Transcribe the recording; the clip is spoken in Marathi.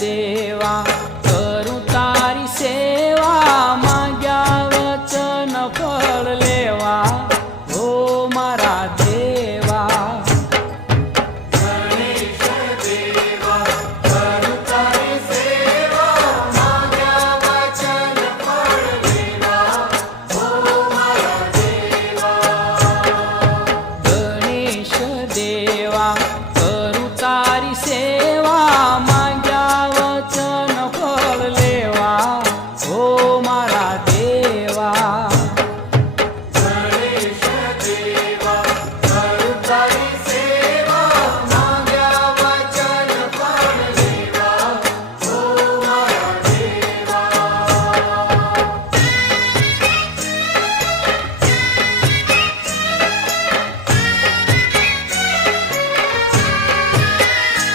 देवा करू तारी सेवा माझ्या वचन फळ लेवा हो मारा देवा गणेश देवा करू तारी सेवा माझ्या वचन फळ लेवा हो मारा देवा गणेश देवा करू तारी सेवा